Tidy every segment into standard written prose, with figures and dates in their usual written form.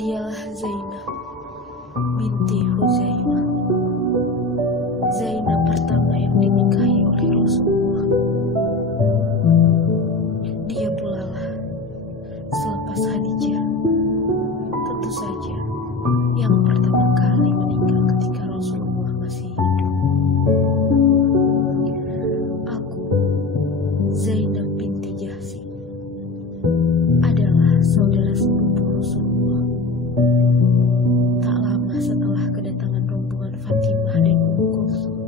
Dialah Zainab binti Huzaimah, Zainab pertama yang dinikahi oleh Rasulullah. Dia pula lah selepas Khadijah, tentu saja yang pertama kali meninggal ketika Rasulullah masih hidup. Aku, Zainab binti Jahsy, adalah saudara sepupu Rasulullah. Tak lama setelah kedatangan rombongan Fatimah dan Ummu Kulsum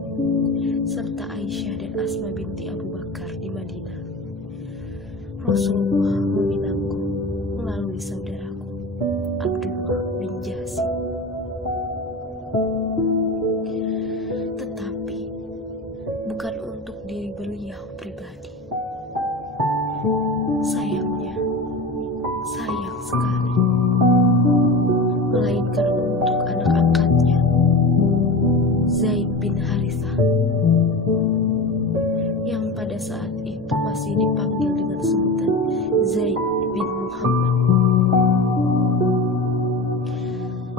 serta Aisyah dan Asma binti Abu Bakar di Madinah, Rasulullah meminangku melalui saudaraku Abdullah bin Jahsy. Tetapi bukan untuk diri beliau pribadi. Sayangnya, sayang sekali, melainkan untuk anak angkatnya, Zaid bin Harithah, yang pada saat itu masih dipanggil dengan sebutan Zaid bin Muhammad.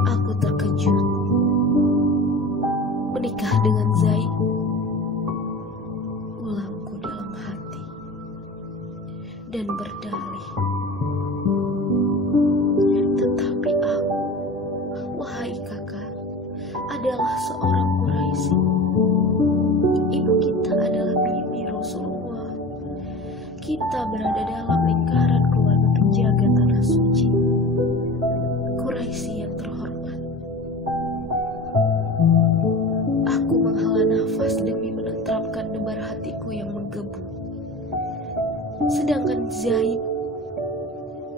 Aku terkejut. Menikah dengan Zaid, ulangku dalam hati dan berdalih. Tetapi aku, wahai kakak, adalah seorang Quraisy. Ibu kita adalah bibi Rasulullah. Kita berada dalam lingkaran keluarga penjaga tanah suci, Quraisy yang terhormat. Aku menghela nafas demi menenteramkan debar hatiku yang menggebu. Sedangkan Zaid,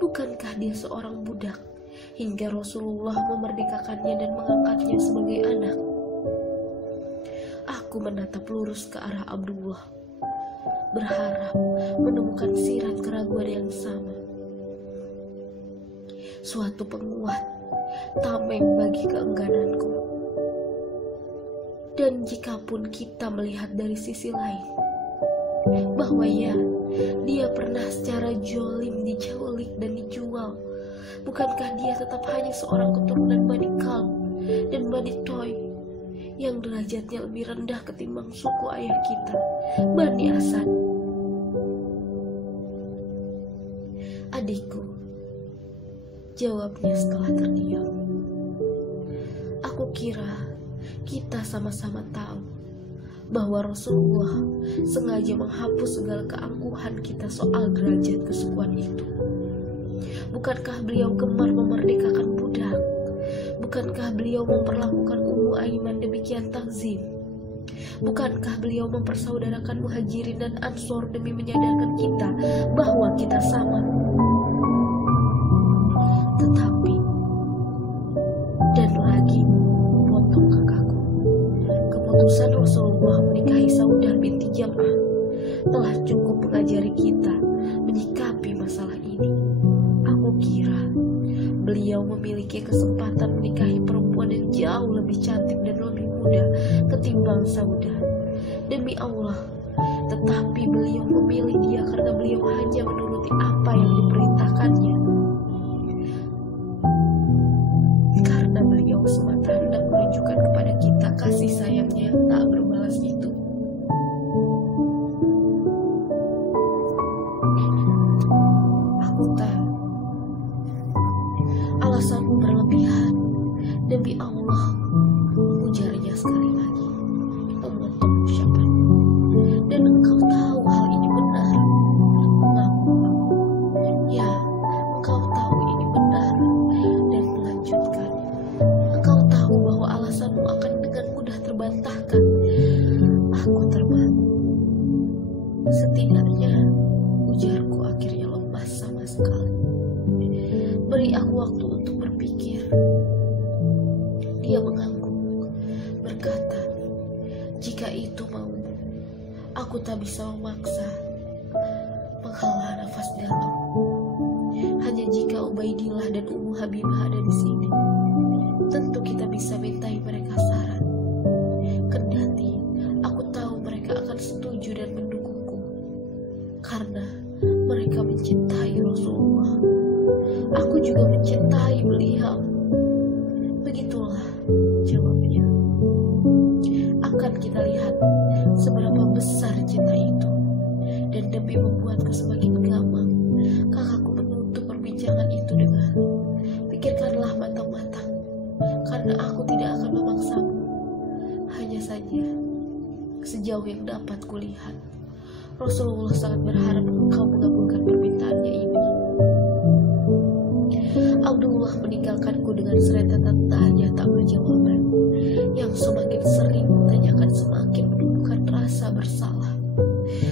bukankah dia seorang budak hingga Rasulullah memerdekakannya dan mengangkatnya sebagai anak? Aku menatap lurus ke arah Abdullah, berharap menemukan sirat keraguan yang sama. Suatu penguat, tameng bagi keenggananku. Dan jikapun kita melihat dari sisi lain, bahwa ya, dia pernah secara jolim diculik dan dijual, bukankah dia tetap hanya seorang keturunan Bani Kalb dan Bani Toy yang derajatnya lebih rendah ketimbang suku ayah kita, Bani Asad? Adikku, jawabnya setelah terdiam. Aku kira kita sama-sama tahu bahwa Rasulullah sengaja menghapus segala keangkuhan kita soal derajat kesukuan itu. Bukankah beliau gemar memerdekakan budak? Bukankah beliau memperlakukan Ummu Aiman demikian takzim? Bukankah beliau mempersaudarakan Muhajirin dan Ansor demi menyadarkan kita bahwa kita sama? Tetapi, dan lagi, potong kakakku, keputusan Rasulullah menikahi Saudah binti Jam'ah telah cukup mengajari kita menyikapi masalah ini. Aku kira beliau memiliki kesempatan menikahi perempuan yang jauh lebih cantik dan lebih muda ketimbang Saudah. Demi Allah, tetapi beliau memilih dia karena beliau hanya menuruti apa yang diperintahkannya. Karena beliau semata hendak menunjukkan kepada kita kasih sayangnya yang tak berbalas itu. Aku tahu alasanmu berlebihan. Demi Allah, ujarnya sekali lagi, memotong ucapanku. Dan engkau tahu hal ini benar. Mengaku aku. Ya, engkau tahu ini benar. Dan melanjutkan, engkau tahu bahwa alasanmu akan dengan mudah terbantahkan. Aku termangu. Setidaknya, ujarku akhirnya lemas sama sekali. Beri aku waktu untuk berpikir. Dia mengangguk, berkata, jika itu maumu, aku tak bisa memaksa. Menghela nafas dalam. Hanya jika Ubaidillah dan Ummu Habibah ada di sini, tentu kita bisa mintai mereka saran. Kendati aku tahu mereka akan setuju dan mendukungku, karena mereka mencintai Rasulullah. Aku juga mencintai beliau. jangan itu dengar. Pikirkanlah matang-matang, karena aku tidak akan memaksamu. Hanya saja, sejauh yang dapat kulihat, Rasulullah sangat berharap engkau mengabulkan permintaannya ini. Abdullah meninggalkanku dengan serentetan tanya tak berjawaban, yang semakin sering ditanyakan semakin menumbuhkan rasa bersalah.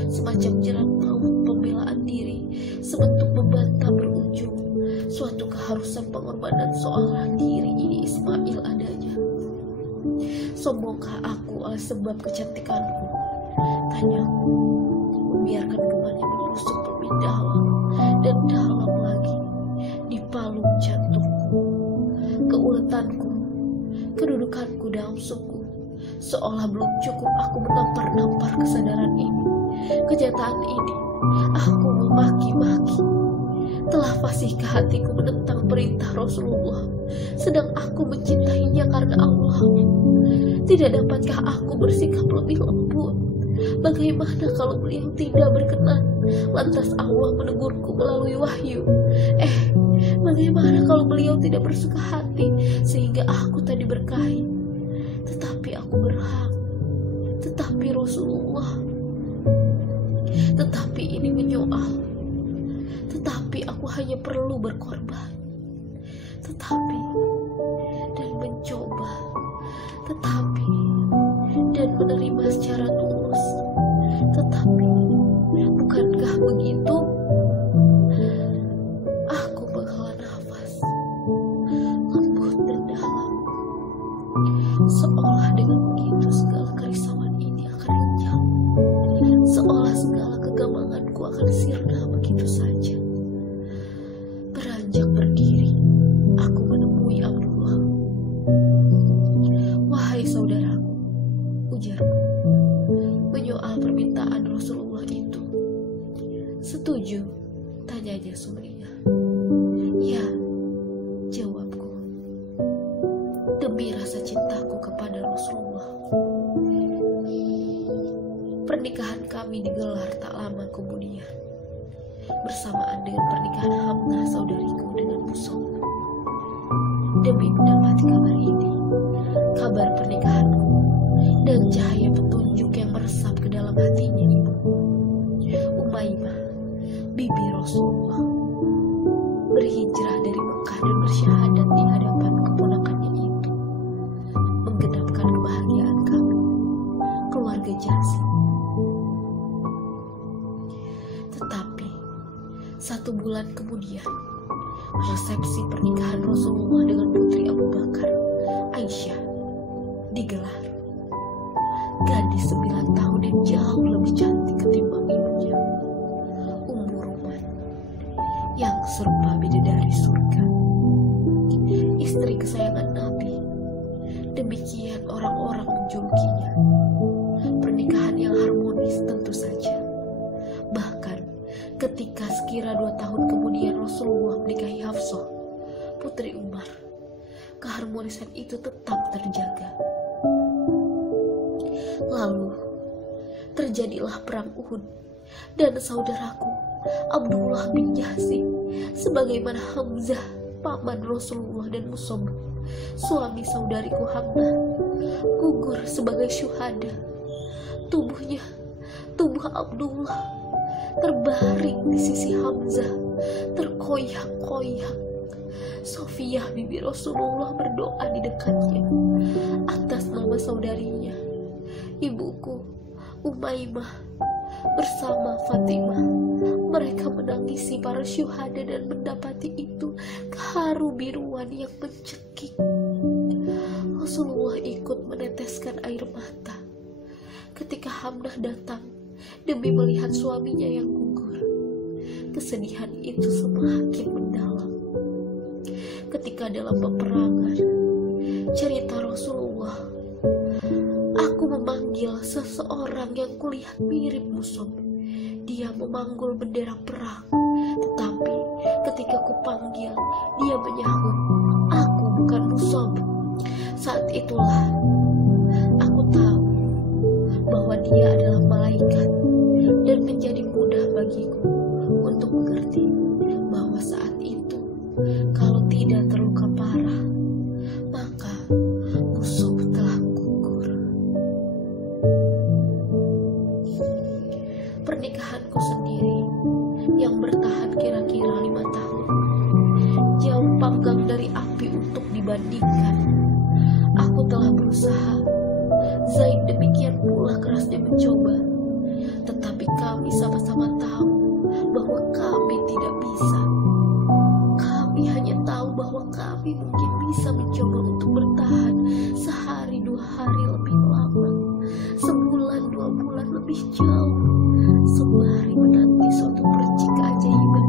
Semacam jerat maut pembelaan diri, sebentuk membantah berujung suatu keharusan pengorbanan seorang diri ini Ismail adanya. Sombongkah aku oleh sebab kecantikanku? Tanyaku, membiarkan rumahnya menusuk lebih dalam dan dalam lagi di palung jantungku. Keuletanku, kedudukanku dalam suku, seolah belum cukup aku menampar-nampar kesadaran ini. Kenyataan ini, aku memaki-maki. Telah fasihkah hatiku menentang perintah Rasulullah, sedang aku mencintainya karena Allah? Tidak dapatkah aku bersikap lebih lembut? Bagaimana kalau beliau tidak berkenan, lantas Allah menegurku melalui wahyu? Bagaimana kalau beliau tidak bersuka hati sehingga aku tak diberkahi? Tetapi aku berhak, tetapi Rasulullah, tetapi ini menyoal, tetapi aku hanya perlu berkorban, tetapi dan mencoba, tetapi dan menerima secara tulus, tetapi bukankah begitu? Aku menghela nafas lembut dan dalam, seolah dengan begitu segala kerisauan ini akan lenyap, seolah segala kegamanganku akan sirna begitu saja. Beranjak berdiri, aku menemui Abdullah. Wahai saudaraku, ujarku, menyoal permintaan Rasulullah itu. Setuju? Tanyanya sumringah. Ya, jawabku. Demi rasa cintaku kepada Rasulullah. Pernikahan kami digelar tak lama kemudian, bersamaan dengan pernikahan Hamnah saudariku dengan Musom. Demi mendapati kabar ini, kabar pernikahanku, dan cahaya petunjuk yang meresap ke dalam hatinya ibu, Umaymah, bibi Rasulullah, berhijrah dari Mekah dan bersyahadat di hadapan keponakannya itu, menggenapkan kebahagiaan kami, keluarga Jazim. Tetapi 1 bulan kemudian, resepsi pernikahan Rasulullah dengan putri Abu Bakar, Aisyah, digelar. Gadis 9 tahun yang jauh lebih cantik ketimbang ibunya, Ummu Ruman, yang serupa bidadari surga, istri kesayangan Nabi. Demikian orang-orang menjulukinya. Pernikahan yang harmonis tentu saja. Bahkan ketika sekira 2 tahun kemudian Rasulullah menikahi Hafsah, putri Umar, keharmonisan itu tetap terjaga. Lalu terjadilah perang Uhud, dan saudaraku Abdullah bin Jahsy, sebagaimana Hamzah paman Rasulullah dan Musom, suami saudariku Hamnah, gugur sebagai syuhada. Tubuh Abdullah terbaring di sisi Hamzah, terkoyak-koyak. Sofiyah bibi Rasulullah berdoa di dekatnya atas nama saudarinya. Ibuku Umaymah bersama Fatimah, mereka menangisi para syuhada dan mendapati itu keharu biruan yang mencekik. Rasulullah ikut meneteskan air mata ketika Hamnah datang demi melihat suaminya yang gugur. Kesedihan itu semakin mendalam. Ketika dalam peperangan, cerita Rasulullah, aku memanggil seseorang yang kulihat mirip Musom. Dia memanggul bendera perang, tetapi ketika kupanggil, dia menyahut, aku bukan Musom. Saat itulah aku tahu bahwa dia adalah malaikat, dan menjadi mudah bagiku untuk mengerti bahwa saat itu dibandingkan. Aku telah berusaha, Zaid demikian pula kerasnya mencoba, tetapi kami sama-sama tahu bahwa kami tidak bisa. Kami hanya tahu bahwa kami mungkin bisa mencoba untuk bertahan sehari 2 hari lebih lama, sebulan 2 bulan lebih jauh, sembari menanti suatu percik keajaiban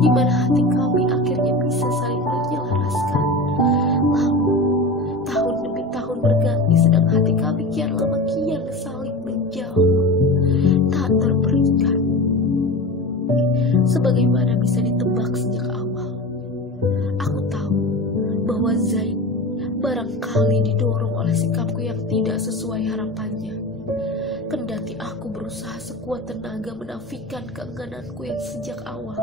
di mana hati kami akhirnya bisa saling menyelaraskan. Lalu tahun demi tahun berganti, sedang hati kami kian lama kian saling menjauh, tak terperikat. Sebagaimana bisa ditebak sejak awal, aku tahu bahwa Zaid barangkali didorong oleh sikapku yang tidak sesuai harapannya. Kendati aku berusaha sekuat tenaga menafikan keenggananku yang sejak awal,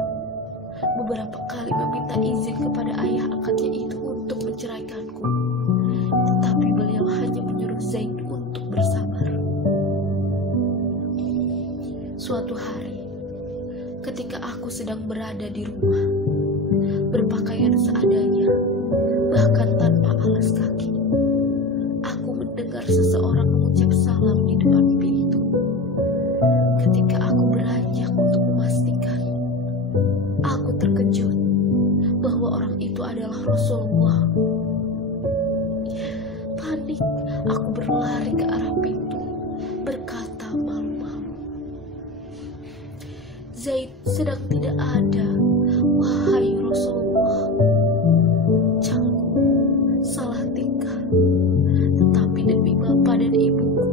beberapa kali meminta izin kepada ayah angkatnya itu untuk menceraikanku, tetapi beliau hanya menyuruh Zaid untuk bersabar. Suatu hari, ketika aku sedang berada di rumah, berpakaian seadanya, bahkan tanpa alas kaki, aku mendengar seseorang mengucap salam di depan pintu. Ketika aku beranjak untuk memastikan, aku terkejut bahwa orang itu adalah Rasulullah. Panik, aku berlari ke arah pintu, berkata malu-malu, "Zaid sedang tidak ada, wahai Rasulullah." Canggung, salah tingkah, tetapi demi bapak dan ibuku,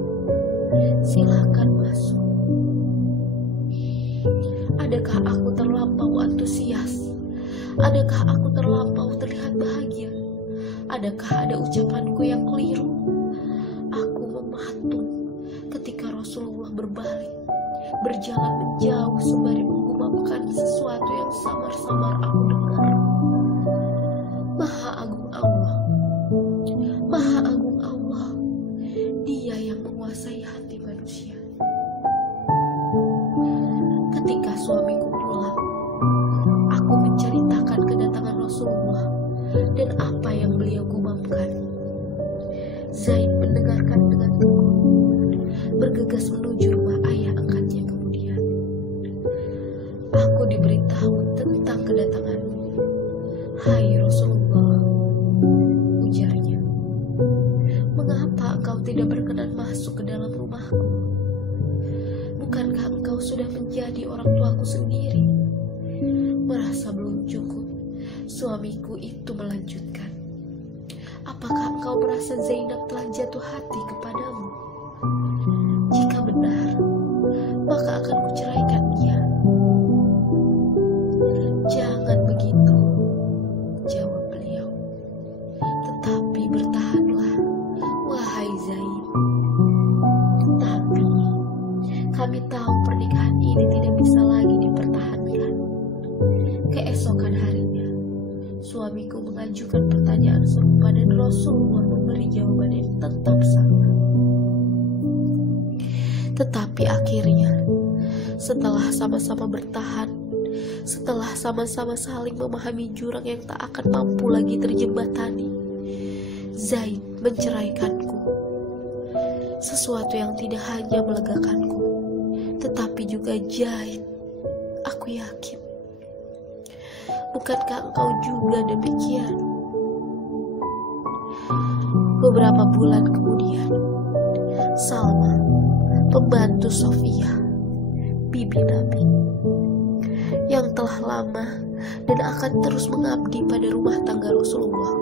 silakan masuk. Adakah aku terlampau antusias? Adakah aku terlampau terlihat bahagia? Adakah ada ucapanku yang keliru? Aku mematung ketika Rasulullah berbalik, berjalan menjauh sembari menggumamkan sesuatu yang samar-samar aku dengar. Maha agung Allah, Maha agung Allah, Dia yang menguasai hati manusia. Ketika suamiku pulang, aku menceritakan kedatangan Rasulullah dan apa yang beliau gumamkan. Zaid mendengarkan dengan teguh, bergegas menuju rumah ayah angkatnya kemudian. Aku diberitahu tentang kedatanganmu, hai Rasulullah, ujarnya. Mengapa engkau tidak berkenan masuk ke dalam rumahku? Bukankah engkau sudah menjadi orang tuaku sendiri? Merasa belum cukup, suamiku itu melanjutkan, apakah engkau merasa Zainab telah jatuh hati kepadamu? Jika benar, maka akan kuceraikan dia. Jangan begitu, jawab beliau. Tetapi bertahanlah, wahai Zaid. Tetapi kami tahu pernikahan ini tidak bisa lagi dipertahankan. Keesokan harinya, suamiku mengajukan pertanyaan serupa dan Rasulullah memberi jawaban yang tetap sama. Tetapi akhirnya, setelah sama-sama bertahan, setelah sama-sama saling memahami jurang yang tak akan mampu lagi terjembatani, Zaid menceraikanku. Sesuatu yang tidak hanya melegakanku, tetapi juga jahit. Aku yakin, bukankah engkau juga demikian? Beberapa bulan kemudian, Salma, pembantu Sofia, bibi Nabi, yang telah lama dan akan terus mengabdi pada rumah tangga Rasulullah,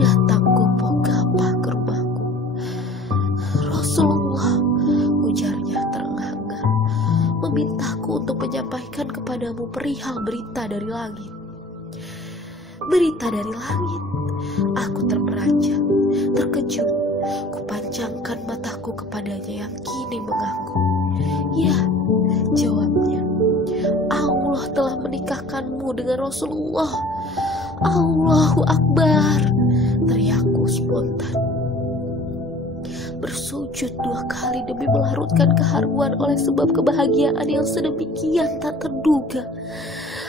datang gopoh-gapah ke rumahku. Rasulullah, ujarnya terengah-engah, memintaku untuk menyampaikan kepadamu perihal berita dari langit. Berita dari langit? Aku terperanjat, terkejut. Kupanjangkan mataku kepadanya yang kini mengangguk. Ya, jawabnya, Allah telah menikahkanmu dengan Rasulullah. Allahu Akbar, teriakku spontan. Bersujud 2 kali demi melarutkan keharuan oleh sebab kebahagiaan yang sedemikian tak terduga.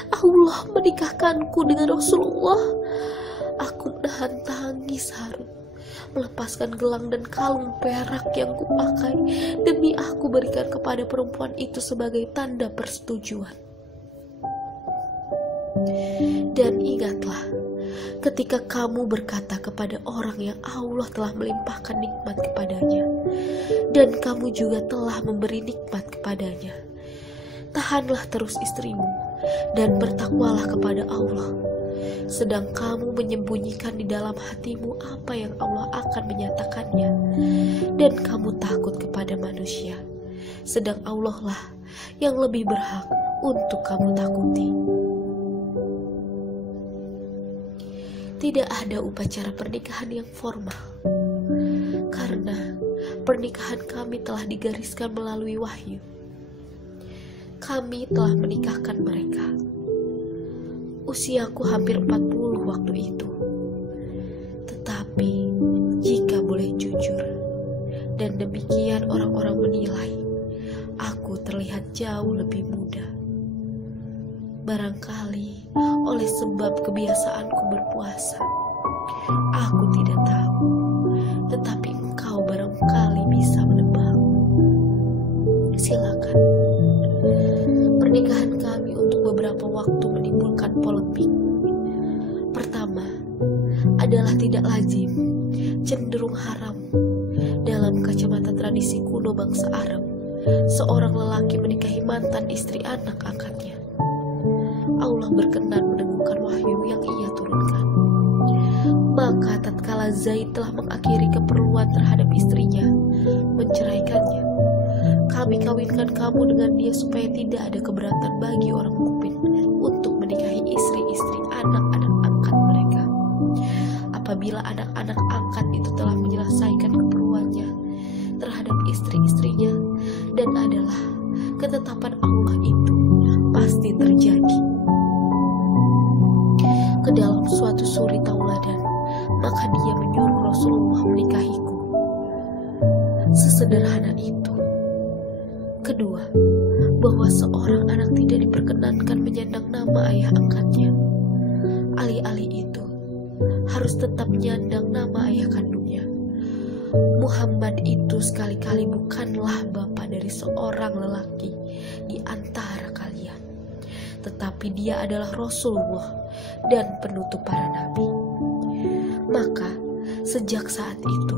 Allah menikahkanku dengan Rasulullah. Aku menahan tangis haru, melepaskan gelang dan kalung perak yang kupakai demi aku berikan kepada perempuan itu sebagai tanda persetujuan. Dan ingatlah, ketika kamu berkata kepada orang yang Allah telah melimpahkan nikmat kepadanya, dan kamu juga telah memberi nikmat kepadanya, tahanlah terus istrimu dan bertakwalah kepada Allah. Sedang kamu menyembunyikan di dalam hatimu apa yang Allah akan menyatakannya, dan kamu takut kepada manusia, sedang Allah lah yang lebih berhak untuk kamu takuti. Tidak ada upacara pernikahan yang formal, karena pernikahan kami telah digariskan melalui wahyu. Kami telah menikahkan mereka. Usiaku hampir 40 waktu itu. Tetapi jika boleh jujur, dan demikian orang-orang menilai, aku terlihat jauh lebih muda. Barangkali oleh sebab kebiasaanku berpuasa. Aku tidak tahu, tetapi engkau barangkali bisa menebak. Silakan. Pernikahan kami untuk beberapa waktu menimbulkan polemik. Pertama, adalah tidak lazim, cenderung haram dalam kacamata tradisi kuno bangsa Arab, seorang lelaki menikahi mantan istri anak angkatnya. Allah berkenan mendengarkan wahyu yang ia turunkan. Maka tatkala Zaid telah mengakhiri keperluan terhadap istrinya, menceraikannya, kami kawinkan kamu dengan dia supaya tidak ada keberatan bagi orang mukmin untuk menikahi istri-istri anak-anak angkat mereka. Apabila anak-anak angkat itu telah menyelesaikan keperluannya terhadap istri-istrinya, dan adalah ketetapan Allah itu pasti terjadi ke dalam suatu suri tauladan, maka dia menyuruh Rasulullah menikahiku. Sesederhana itu. Kedua, bahwa seorang anak tidak diperkenankan menyandang nama ayah angkatnya. Alih-alih itu, harus tetap menyandang nama ayah kandungnya. Muhammad itu sekali-kali bukanlah bapak dari seorang lelaki di antara kalian, tetapi dia adalah Rasulullah dan penutup para nabi. Maka sejak saat itu,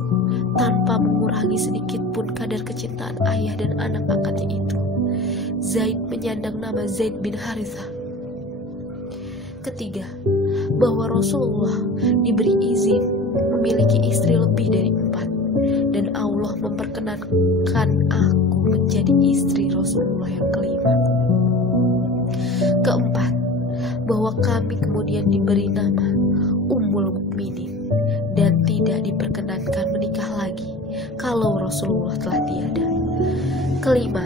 tanpa mengurangi sedikit pun kadar kecintaan ayah dan anak angkatnya itu, Zaid menyandang nama Zaid bin Harithah. Ketiga, bahwa Rasulullah diberi izin memiliki istri lebih dari 4, dan Allah memperkenankan aku menjadi istri Rasulullah yang kelima. Keempat, bahwa kami kemudian diberi nama Ummul Mukminin dan tidak diperkenankan menikah lagi kalau Rasulullah telah tiada. Kelima,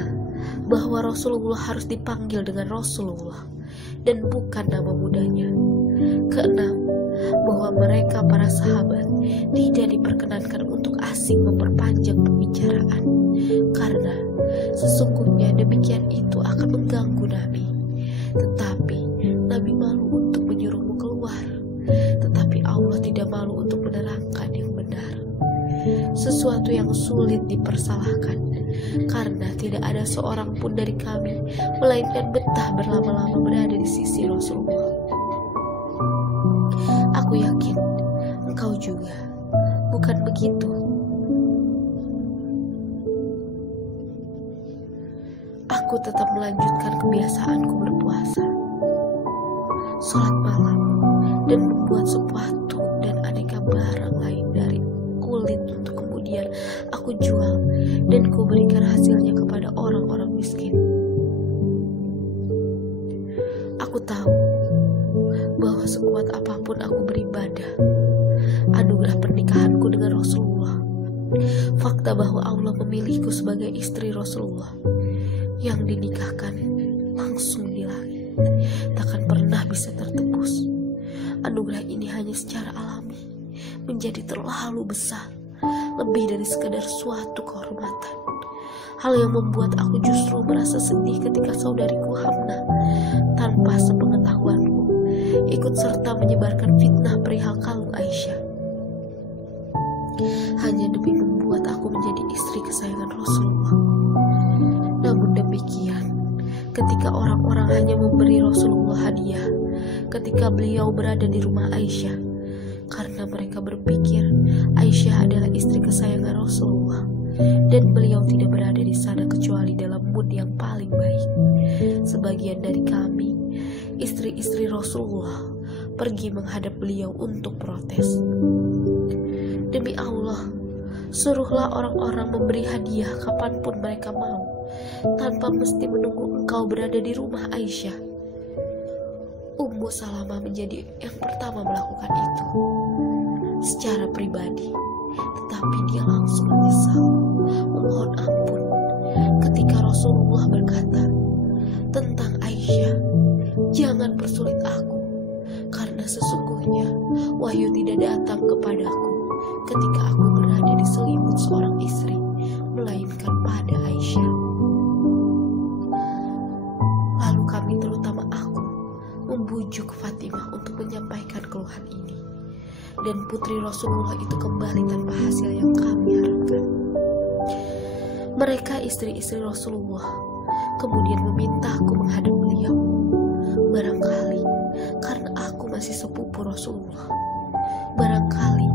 bahwa Rasulullah harus dipanggil dengan Rasulullah dan bukan nama mudanya. Keenam, bahwa mereka para sahabat tidak diperkenankan untuk asing memperpanjang pembicaraan, karena sesungguhnya demikian itu akan mengganggu Nabi. Tetapi Nabi malu untuk menyuruhmu keluar, tetapi Allah tidak malu untuk menerangkan yang benar. Sesuatu yang sulit dipersalahkan, karena tidak ada seorang pun dari kami melainkan betah berlama-lama berada di sisi Rasulullah. Aku yakin engkau juga, bukan begitu? Aku tetap melanjutkan kebiasaanku berpuasa, sholat malam, dan membuat sepatu dan aneka barang lain dari kulit untuk kemudian aku jual dan kuberikan hasilnya kepada orang-orang miskin. Aku tahu bahwa sekuat apapun aku beribadah, anugerah pernikahanku dengan Rasulullah, fakta bahwa Allah memilihku sebagai istri Rasulullah yang dinikahkan langsung di langit, takkan pernah bisa tertebus. Anugerah ini hanya secara alami menjadi terlalu besar, lebih dari sekadar suatu kehormatan. Hal yang membuat aku justru merasa sedih ketika saudariku Hamnah, tanpa sepengetahuanku, ikut serta menyebarkan fitnah perihal kalung Aisyah, hanya demi membuat aku menjadi istri kesayangan Rasulullah. Namun demikian, ketika orang-orang hanya memberi Rasulullah hadiah ketika beliau berada di rumah Aisyah, karena mereka berpikir Aisyah adalah istri kesayangan Rasulullah dan beliau tidak berada di sana kecuali dalam mood yang paling baik. Sebagian dari kami, istri-istri Rasulullah, pergi menghadap beliau untuk protes. Demi Allah, suruhlah orang-orang memberi hadiah kapanpun mereka mau, tanpa mesti menunggu engkau berada di rumah Aisyah. Ummu Salamah menjadi yang pertama melakukan itu secara pribadi, tetapi dia langsung menyesal, memohon ampun ketika Rasulullah berkata tentang Aisyah, "Jangan persulit aku, karena sesungguhnya wahyu tidak datang kepadaku ketika aku berada di selimut seorang istri, melainkan pada Aisyah." Lalu kami, terutama aku, membujuk Fatimah untuk menyampaikan keluhan ini, dan putri Rasulullah itu kembali tanpa hasil yang kami harapkan. Mereka, istri-istri Rasulullah, kemudian memintaku menghadap beliau, barangkali karena aku masih sepupu Rasulullah. Barangkali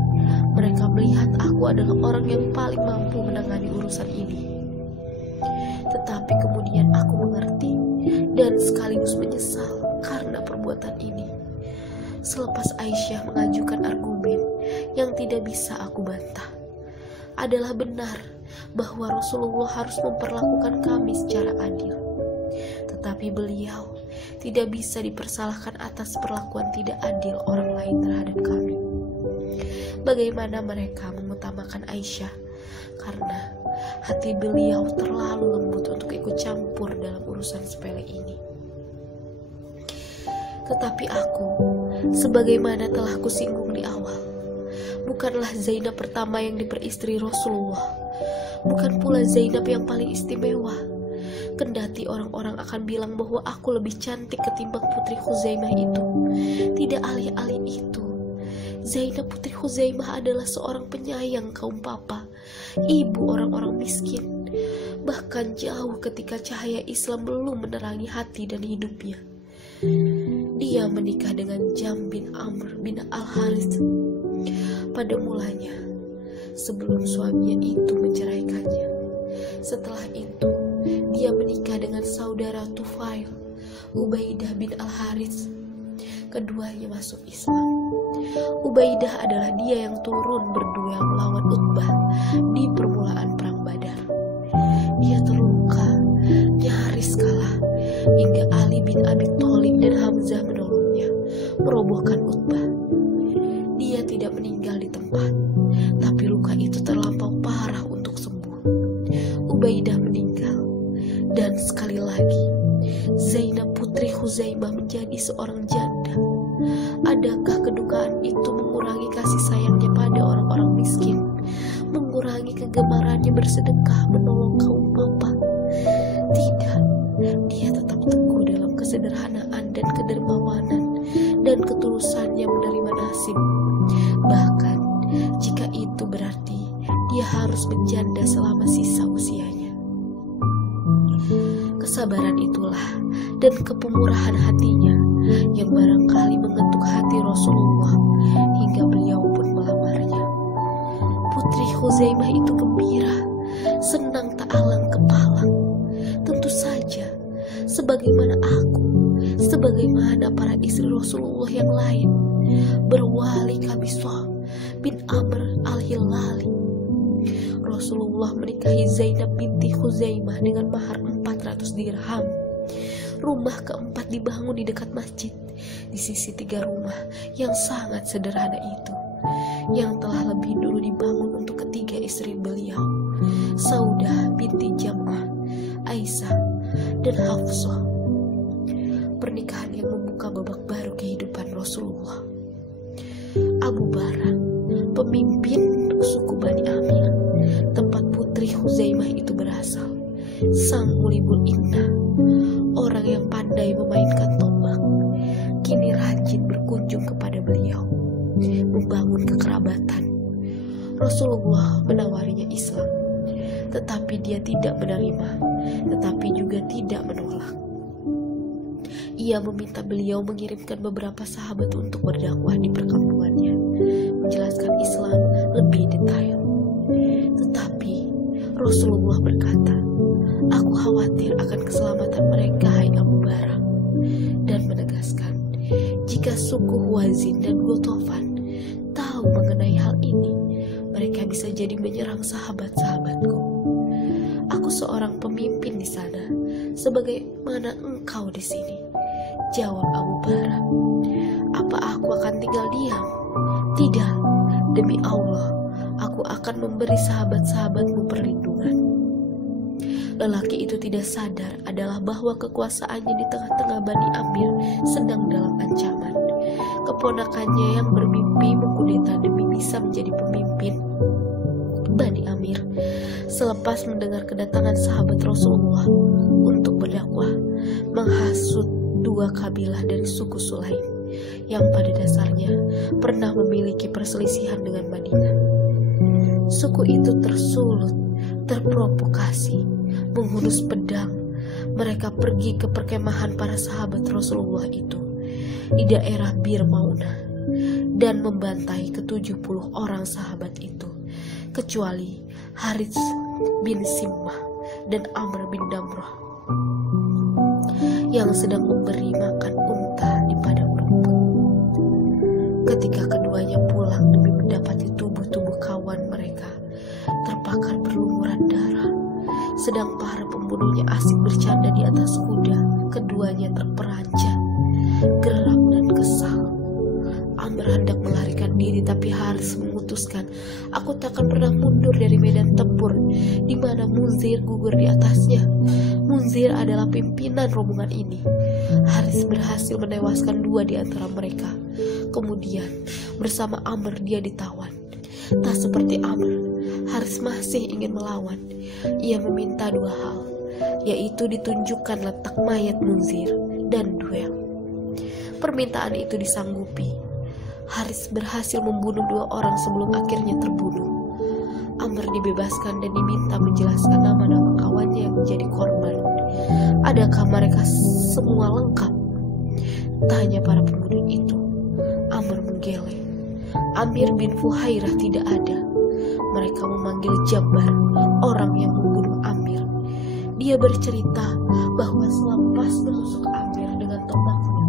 mereka melihat aku adalah orang yang paling mampu menangani urusan ini. Tetapi kemudian aku mengerti dan sekaligus menyesal karena perbuatan ini. Selepas Aisyah mengajukan argumen yang tidak bisa aku bantah, adalah benar bahwa Rasulullah harus memperlakukan kami secara adil. Tetapi beliau tidak bisa dipersalahkan atas perlakuan tidak adil orang lain terhadap kami. Bagaimana mereka mengutamakan Aisyah karena hati beliau terlalu lembut untuk ikut campur dalam urusan sepele ini. Tetapi aku, sebagaimana telah kusinggung di awal, bukanlah Zainab pertama yang diperistri Rasulullah, bukan pula Zainab yang paling istimewa. Kendati orang-orang akan bilang bahwa aku lebih cantik ketimbang putri Khuzaimah itu, tidak alih-alih itu. Zainab putri Khuzaimah adalah seorang penyayang kaum papa, ibu orang-orang miskin, bahkan jauh ketika cahaya Islam belum menerangi hati dan hidupnya. Dia menikah dengan Jam bin Amr bin Al-Harith pada mulanya, sebelum suaminya itu menceraikannya. Setelah itu, dia menikah dengan saudara Tufail, Ubaidah bin Al-Harith. Keduanya masuk Islam. Ubaidah adalah dia yang turun berduel melawan Utbah di permulaan perang Badar. Dia terluka, nyaris kalah, hingga Ali bin Abi Thalib dan Hamzah menolongnya, merobohkan Utbah. Dia tidak meninggal di tempat, tapi luka itu terlampau parah untuk sembuh. Ubaidah meninggal, dan sekali lagi Zainab putri Khuzaimah menjadi seorang janda. Adakah kedukaan itu mengurangi kasih sayangnya pada orang-orang miskin, mengurangi kegemarannya bersedekah menolong kaum papa? Tidak, dia tetap teguh dalam kesederhanaan dan kedermawanan dan ketulusannya menerima nasib. Bahkan jika itu berarti dia harus menjanda selama sisa usianya. Kesabaran itulah dan kepemurahan hatinya yang barangkali mengetuk hati Rasulullah hingga beliau pun melamarnya. Putri Khuzaimah itu gembira, senang tak alang kepalang. Tentu saja, sebagaimana aku, sebagaimana para istri Rasulullah yang lain, berwali Qabisah bin Amr al-Hilali. Rasulullah menikahi Zainab binti Khuzaimah dengan mahar 400 dirham. Rumah keempat dibangun di dekat masjid, di sisi 3 rumah yang sangat sederhana itu, yang telah lebih dulu dibangun untuk ketiga istri beliau, Saudah binti Jam'ah, Aisyah, dan Hafsah. Pernikahan yang membuka babak baru kehidupan Rasulullah. Abu Bara, pemimpin suku Bani Amir, tempat putri Khuzaimah itu berasal, sang mulibul indah, orang yang pandai memainkan tombak, kini rajin berkunjung Rasulullah menawarinya Islam, tetapi dia tidak menerima, tetapi juga tidak menolak. Ia meminta beliau mengirimkan beberapa sahabat untuk berdakwah di perkampungannya, menjelaskan Islam lebih detail. Tetapi Rasulullah berkata, "Aku khawatir akan keselamatan mereka, hai Abu Bara," dan menegaskan, jika suku Huazin dan Gotofan tahu mengenai hal ini, mereka bisa jadi menyerang sahabat-sahabatku. Aku seorang pemimpin di sana, sebagaimana engkau di sini. Jawab Abu Bara, "Apa aku akan tinggal diam? Tidak, demi Allah, aku akan memberi sahabat-sahabatmu perlindungan." Lelaki itu tidak sadar adalah bahwa kekuasaannya di tengah-tengah Bani Amir sedang dalam ancaman. Keponakannya yang bermimpi mengkudeta demi bisa menjadi pemimpin Bani Amir, selepas mendengar kedatangan sahabat Rasulullah untuk berdakwah, menghasut dua kabilah dari suku Sulaim yang pada dasarnya pernah memiliki perselisihan dengan Madinah. Suku itu tersulut, terprovokasi, menghunus pedang. Mereka pergi ke perkemahan para sahabat Rasulullah itu di daerah Bir Maunah dan membantai ke-70 orang sahabat itu, kecuali Harits bin Simmah dan Amr bin Damrah yang sedang memberi makan unta di padang rumput. Ketika keduanya pulang demi mendapati tubuh-tubuh kawan mereka terbakar berlumuran darah, sedang para pembunuhnya asik bercanda di atas kuda, keduanya terperanjat, geram dan kesal. Amr hendak melarikan diri, tapi Haris memutuskan, "Aku takkan pernah mundur dari medan tempur di mana Munzir gugur di atasnya." Munzir adalah pimpinan rombongan ini. Haris berhasil menewaskan dua di antara mereka. Kemudian bersama Amr dia ditawan. Tak seperti Amr, Haris masih ingin melawan. Ia meminta dua hal, yaitu ditunjukkan letak mayat Munzir dan duel. Permintaan itu disanggupi. Haris berhasil membunuh dua orang sebelum akhirnya terbunuh. Amr dibebaskan dan diminta menjelaskan nama-nama kawannya yang menjadi korban. "Adakah mereka semua lengkap?" tanya para pemuda itu. Amr menggeleng. Amir bin Fuhairah tidak ada. Mereka memanggil Jabbar, orang yang membunuh Amir. Dia bercerita bahwa selepas menusuk Amir dengan tombaknya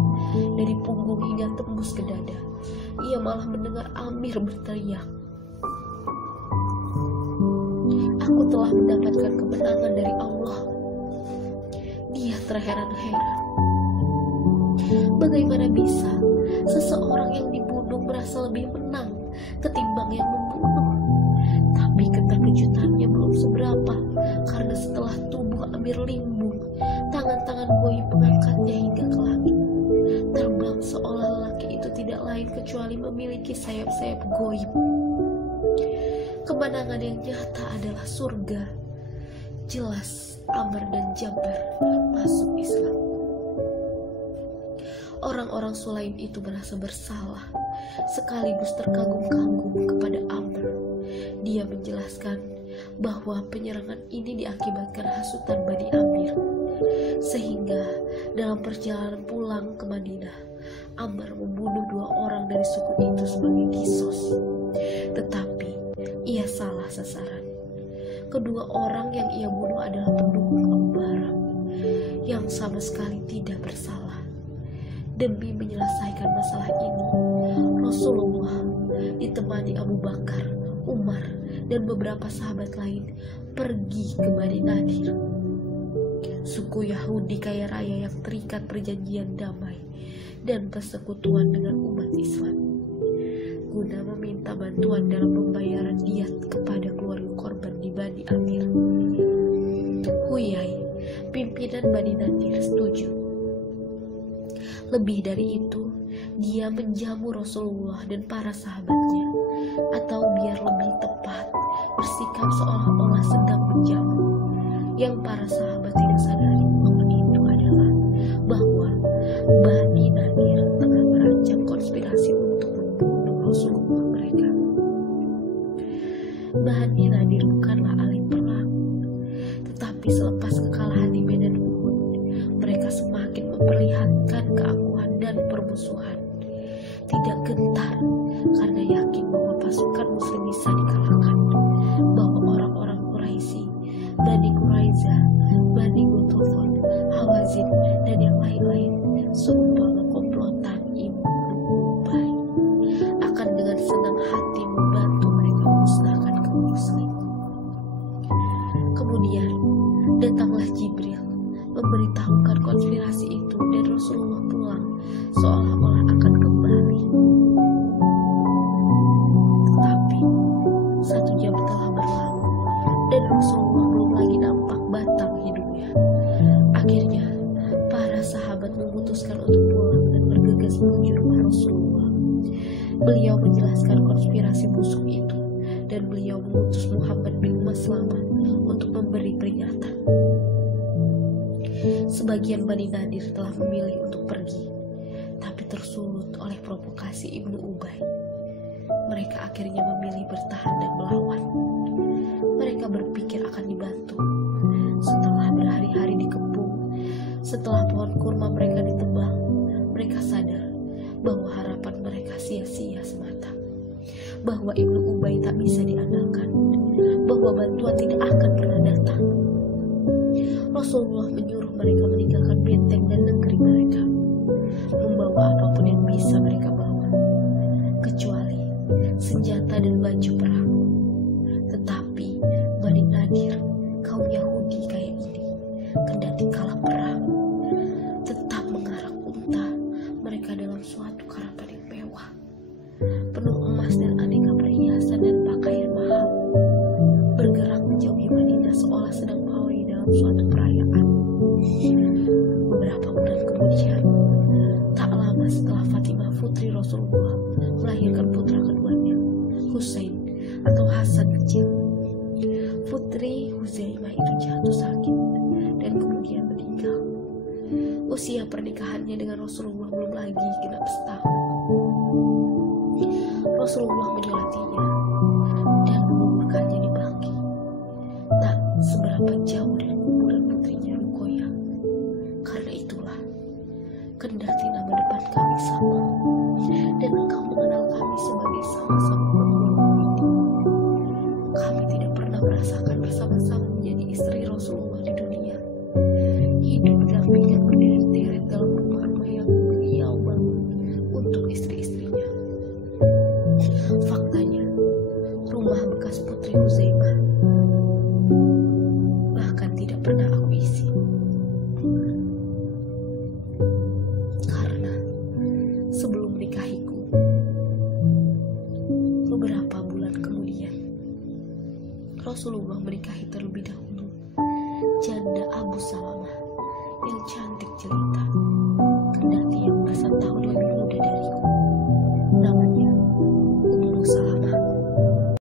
dari punggung hingga tembus ke dada, ia malah mendengar Amir berteriak, "Aku telah mendapatkan kemenangan dari Allah." Dia terheran-heran. Bagaimana bisa seseorang yang dibunuh merasa lebih menang ketimbang yang membunuh? Tapi keterkejutannya belum seberapa, karena setelah tubuh Amir limbung, tangan-tangan goib mengangkatnya hingga ke langit. Terbang seolah lelaki itu tidak lain kecuali memiliki sayap-sayap goib. Kemenangan yang nyata adalah surga. Jelas Amr dan Jabbar masuk Islam. Orang-orang Sulaim itu merasa bersalah, sekaligus terkagum-kagum kepada Amr. Dia menjelaskan bahwa penyerangan ini diakibatkan hasutan Bani Amir, sehingga dalam perjalanan pulang ke Madinah, Amr membunuh dua orang dari suku itu sebagai kisos. Tetapi ia salah sasaran. Kedua orang yang ia bunuh adalah pendukung Abu Bara yang sama sekali tidak bersalah. Demi menyelesaikan masalah ini, Rasulullah ditemani Abu Bakar, Umar, dan beberapa sahabat lain pergi ke Bani Nadir, suku Yahudi kaya raya yang terikat perjanjian damai dan persekutuan dengan umat Islam, guna meminta bantuan dalam pembayaran diat kepada keluarga korban di Bani Amir. Huyai, pimpinan Bani Nadir, setuju. Lebih dari itu, dia menjamu Rasulullah dan para sahabatnya, atau biar lebih tepat, bersikap seolah-olah sedang menjamu. Yang para sahabat tidak sadari momen itu adalah bahwa Bani Nadir tengah merancang konspirasi untuk membunuh Rasulullah mereka. karena yakin bahwa pasukan muslim bisa dikalahkan, bahwa orang-orang Quraisy, Bani Quraiza, Bani Ghatafan, Hawazin, dan yang lain-lain seumpama komplotan Ibnu Ubay akan dengan senang hati membantu mereka memusnahkan kaum muslim. Kemudian datanglah Jibril memberitahukan konspirasi itu, dan Rasulullah pulang seolah-olah akan kembali. Tetapi 1 jam telah berlalu dan Rasulullah belum lagi nampak batang hidungnya. Akhirnya para sahabat memutuskan untuk pulang dan bergegas menuju rumah Rasulullah. Beliau menjelaskan konspirasi busuk itu, dan beliau mengutus Muhammad bin Maslamah untuk memberi peringatan. Sebagian Bani Nadir telah memilih untuk pergi, tapi tersulut oleh provokasi Ibnu Ubay. Mereka akhirnya memilih bertahan dan melawan. Mereka berpikir akan dibantu. Setelah berhari-hari dikepung, setelah pohon kurma mereka ditebang, mereka sadar bahwa harapan mereka sia-sia semata, bahwa Ibnu Ubay tak bisa diandalkan, bahwa bantuan tidak akan pernah datang. Rasulullah menyuruh mereka meninggalkan benteng dan negeri mereka, membawa apapun yang bisa mereka bawa, kecuali senjata dan baju perang. Tetapi Bani Nadir, kaum Yahudi kayak ini, kendati kalah perang, tetap mengarak unta mereka dalam suatu karavan yang mewah, penuh emas dan aneka perhiasan dan pakaian mahal, bergerak menjauhi Madinah seolah sedang pawai dalam suatu perayaan. Beberapa bulan kemudian, tak lama setelah Fatimah putri Rasulullah melahirkan putra keduanya, Husain atau Hasan kecil, putri Huzaimah itu jatuh sakit dan kemudian meninggal. Usia pernikahannya dengan Rasulullah belum lagi genap setahun. Rasulullah menyolatinya dan menguburkannya di Baqi, tak seberapa jauh dari kuburan putrinya Ruqayyah. Karena itulah, kendati nama depan kami sama dan engkau mengenal kami sebagai sama-sama berguru ini, kami tidak pernah merasakan bersama-sama menjadi istri Rasulullah di dunia, hidup berdampingan berderet-deret dalam rumah-rumah yang beliau bangun untuk istri-istrinya. Faktanya, rumah bekas putri Huzaimah bahkan tidak pernah aku isi. Karena sebelum menikahiku, beberapa bulan kemudian, Rasulullah menikahi terlebih dahulu janda Abu Salamah yang cantik jelita.